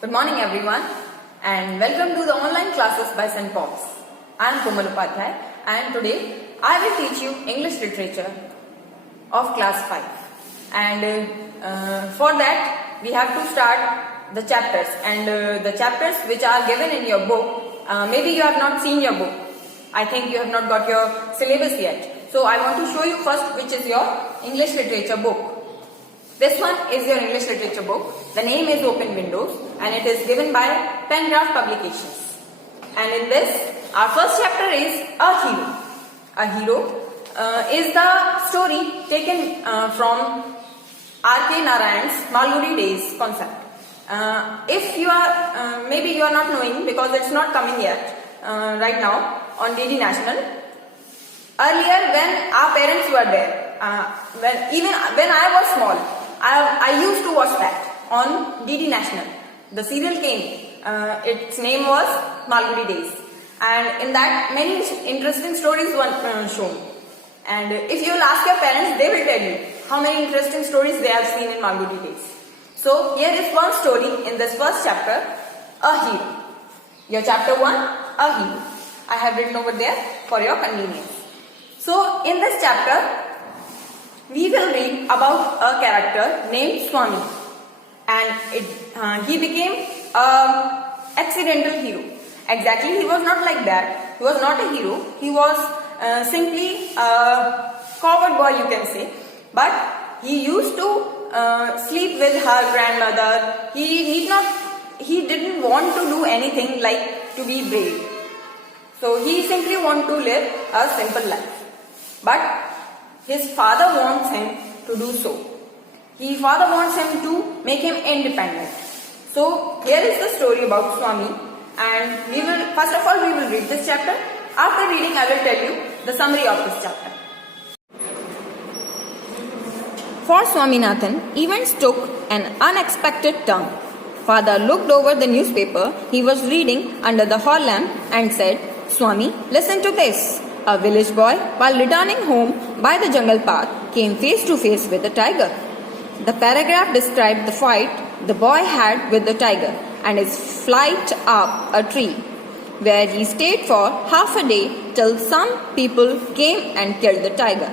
Good morning everyone and welcome to the online classes by St. Paul's. I am Komal Upadhyay and today I will teach you English literature of class 5 and for that we have to start the chapters and the chapters which are given in your book. Maybe you have not seen your book. I think you have not got your syllabus yet. So I want to show you first which is your English literature book. This one is your English literature book. The name is Open Windows and it is given by Pengraph Publications. And in this, our first chapter is A Hero. A Hero is the story taken from R.K. Narayan's Malgudi Days concept. If you are, maybe you are not knowing because it's not coming yet right now on DD National. Earlier when our parents were there, even when I was small, I used to watch that on DD National. The serial came. Its name was Malgudi Days, and in that many interesting stories were shown. And if you will ask your parents, they will tell you how many interesting stories they have seen in Malgudi Days. So here is one story in this first chapter, A Hero. Your chapter 1, A Hero. I have written over there for your convenience. So in this chapter, we will read about a character named Swami, and he became an accidental hero. Exactly, he was not like that. He was not a hero. He was simply a coward boy, you can say. But he used to sleep with her grandmother. He didn't want to do anything like to be brave. So he simply wanted to live a simple life. But his father wants him to do so. His father wants him to make him independent. So here is the story about Swami, and first of all we will read this chapter. After reading I will tell you the summary of this chapter. For Swaminathan, events took an unexpected turn. Father looked over the newspaper he was reading under the hall lamp and said, "Swami, listen to this. A village boy, while returning home by the jungle path, came face to face with a tiger. The paragraph described the fight the boy had with the tiger and his flight up a tree, where he stayed for half a day till some people came and killed the tiger."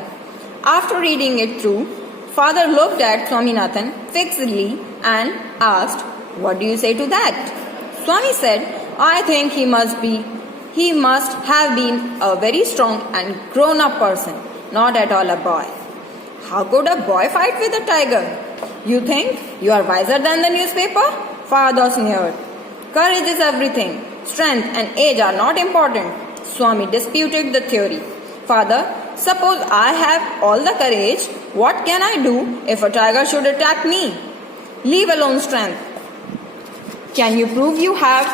After reading it through, Father looked at Swaminathan fixedly and asked, "What do you say to that?" Swami said, "I think he must have been a very strong and grown-up person, not at all a boy." "How could a boy fight with a tiger? You think you are wiser than the newspaper?" Father sneered. "Courage is everything. Strength and age are not important." Swami disputed the theory. "Father, suppose I have all the courage, what can I do if a tiger should attack me? Leave alone strength. Can you prove you have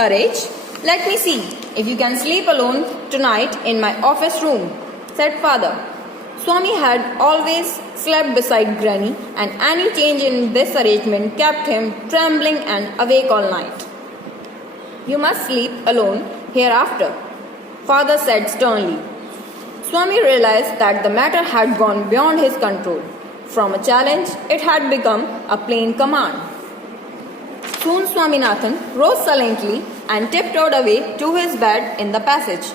courage? Let me see if you can sleep alone tonight in my office room," said Father. Swami had always slept beside Granny, and any change in this arrangement kept him trembling and awake all night. "You must sleep alone hereafter," Father said sternly. Swami realized that the matter had gone beyond his control. From a challenge, it had become a plain command. Soon Swaminathan rose sullenly and tiptoed away to his bed in the passage.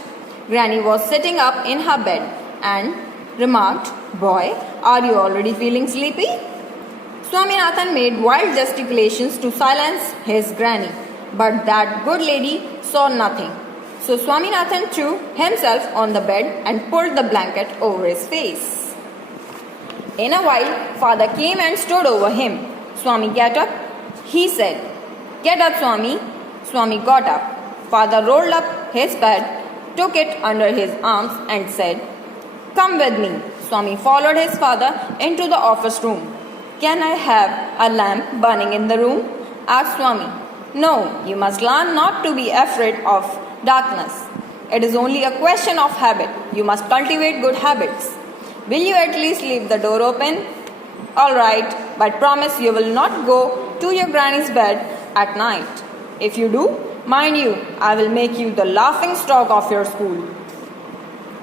Granny was sitting up in her bed and remarked, "Boy, are you already feeling sleepy?" Swaminathan made wild gesticulations to silence his granny, but that good lady saw nothing. So Swaminathan threw himself on the bed and pulled the blanket over his face. In a while, Father came and stood over him. "Swami, get up," he said. "Get up, Swami." Swami got up. Father rolled up his bed, took it under his arms and said, "Come with me." Swami followed his father into the office room. "Can I have a lamp burning in the room?" asked Swami. "No, you must learn not to be afraid of darkness. It is only a question of habit. You must cultivate good habits. Will you at least leave the door open?" "All right, but promise you will not go to your granny's bed at night. If you do, mind you, I will make you the laughing stock of your school."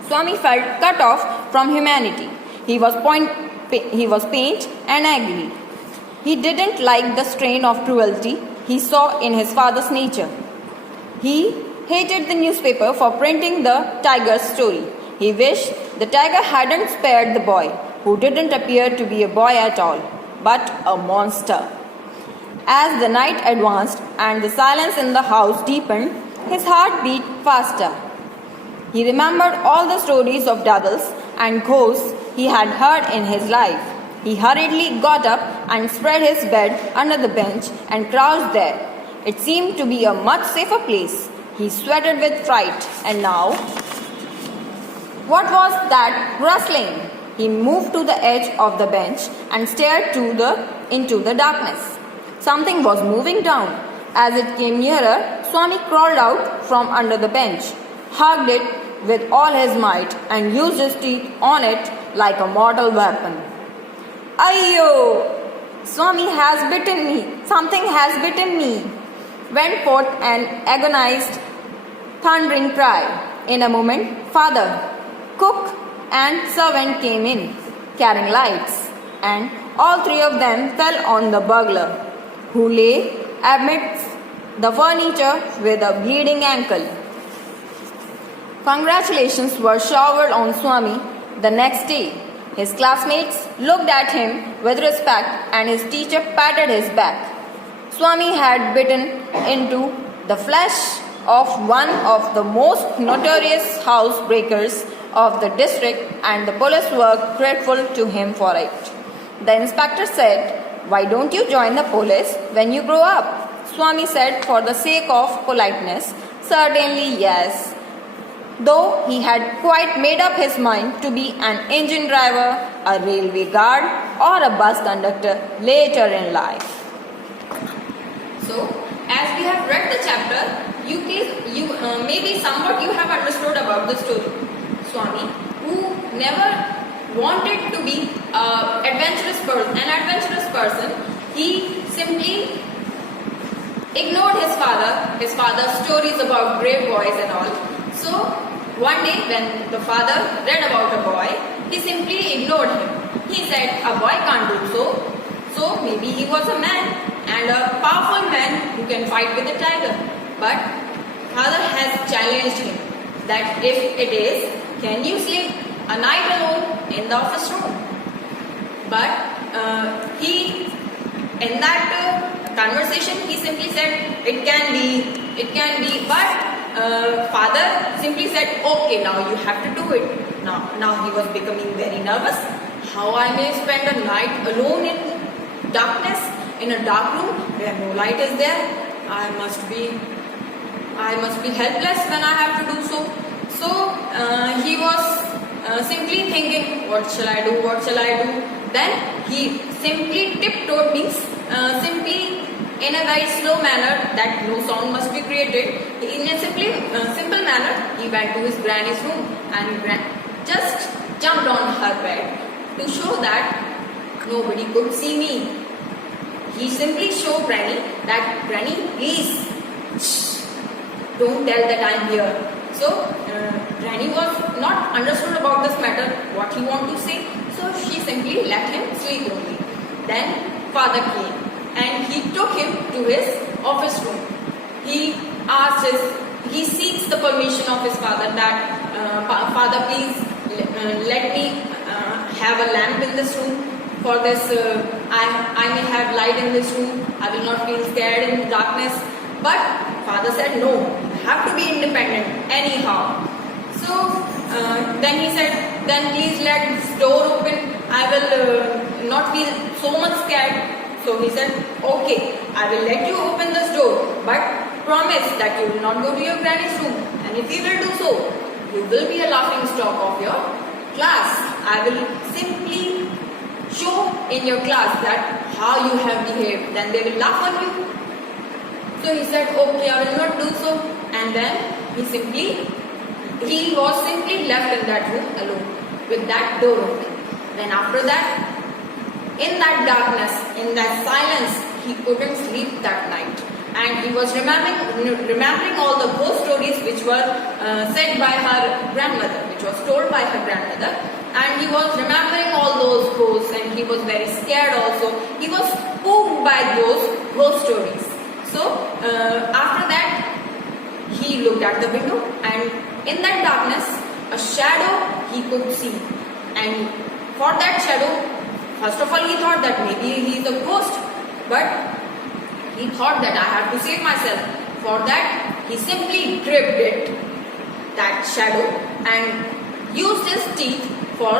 Swami felt cut off from humanity. He was pained and angry. He didn't like the strain of cruelty he saw in his father's nature. He hated the newspaper for printing the tiger's story. He wished the tiger hadn't spared the boy, who didn't appear to be a boy at all, but a monster. As the night advanced and the silence in the house deepened, his heart beat faster. He remembered all the stories of devils and ghosts he had heard in his life. He hurriedly got up and spread his bed under the bench and crouched there. It seemed to be a much safer place. He sweated with fright, and now, what was that rustling? He moved to the edge of the bench and stared into the darkness. Something was moving down. As it came nearer, Swami crawled out from under the bench, hugged it with all his might, and used his teeth on it like a mortal weapon. Ayyo! Swami has bitten me. Something has bitten me. Went forth an agonized, thundering cry. In a moment, father, cook, and servant came in, carrying lights, and all three of them fell on the burglar, who lay amidst the furniture with a bleeding ankle. Congratulations were showered on Swami the next day. His classmates looked at him with respect, and his teacher patted his back. Swami had bitten into the flesh of one of the most notorious housebreakers of the district, and the police were grateful to him for it. The inspector said, "Why don't you join the police when you grow up?" Swami said, for the sake of politeness, "Certainly yes," though he had quite made up his mind to be an engine driver, a railway guard, or a bus conductor later in life. So, as we have read the chapter, maybe somewhat you have understood about the story. Swami, who never wanted to be an adventurous person, he simply ignored his father's stories about brave boys and all. So, one day when the father read about a boy, he simply ignored him. He said, "A boy can't do so." So, maybe he was a man, and a powerful man who can fight with a tiger. But father has challenged him that if it is, can you sleep a night alone in the office room? But in that conversation, he simply said, it can be, but father simply said, "Okay, now you have to do it." Now he was becoming very nervous. How I may spend a night alone in darkness, in a dark room where no light is there? I must be helpless when I have to do so. So he was simply thinking, what shall I do? Then he simply tiptoed, means simply in a very slow manner that no sound must be created. In a simple manner, he went to his granny's room and just jumped on her bed to show that nobody could see me. He simply showed Granny that, "Granny, please, don't tell that I'm here." So, Granny was not understood about this matter, what he wanted to say. So, she simply let him sleep only. Then, father came and he took him to his office room. He seeks the permission of his father that, "Father, please let me have a lamp in this room. For this, I may have light in this room. I will not feel scared in the darkness." But father said, "No, you have to be independent anyhow." So then he said, "Then please let this door open. I will not feel so much scared." So he said, "Okay, I will let you open this door, but promise that you will not go to your granny's room. And if you will do so, you will be a laughing stock of your class. I will simply show in your class that how you have behaved. Then they will laugh on you." So he said, "Okay, I will not do so." And then he was simply left in that room alone with that door open. Then after that, in that darkness, in that silence, he couldn't sleep that night. And he was remembering all the ghost stories which were said by her grandmother, which was told by her grandmother. and he was remembering all those ghosts, and he was very scared also. He was spooked by those ghost stories. So after that, he looked at the window, and in that darkness, a shadow he could see. And for that shadow, first of all, he thought that maybe he is a ghost, but he thought that I have to save myself. For that, he simply gripped it, that shadow, and used his teeth for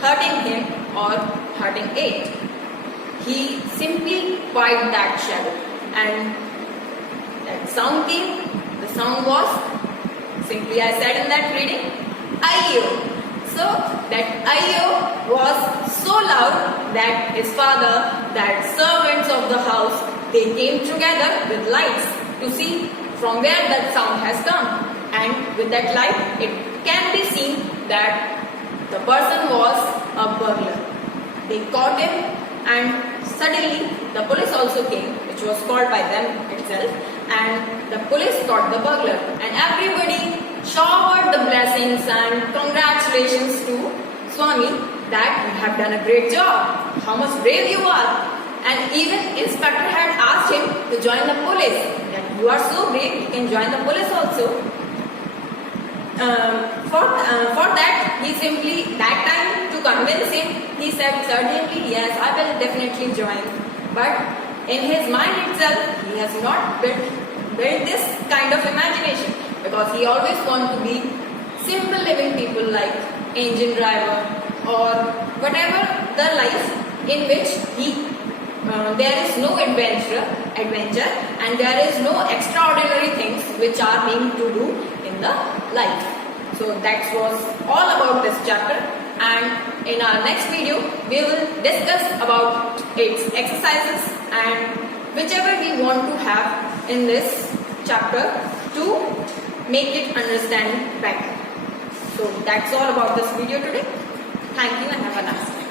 hurting him or hurting it. He simply bit that shadow, and that sound came. The sound was, simply I said in that reading, Ayyo. So that Ayyo was so loud that his father, that servants of the house, they came together with lights to see from where that sound has come. And with that light, it can be seen that the person was a burglar. They caught him, and suddenly the police also came, which was called by them itself, and the police caught the burglar, and everybody showered the blessings and congratulations to Swami that you have done a great job, how much brave you are. And even inspector had asked him to join the police, that you are so brave, you can join the police also. For that, he simply, that time, to convince him, he said, certainly, yes, I will definitely join. But in his mind itself, he has not built this kind of imagination, because he always wants to be simple living people like engine driver or whatever the life in which there is no adventure, and there is no extraordinary things which are being to do in the life. So that was all about this chapter, and in our next video we will discuss about its exercises and whichever we want to have in this chapter to make it understand better. So that's all about this video today. Thank you and have a nice day.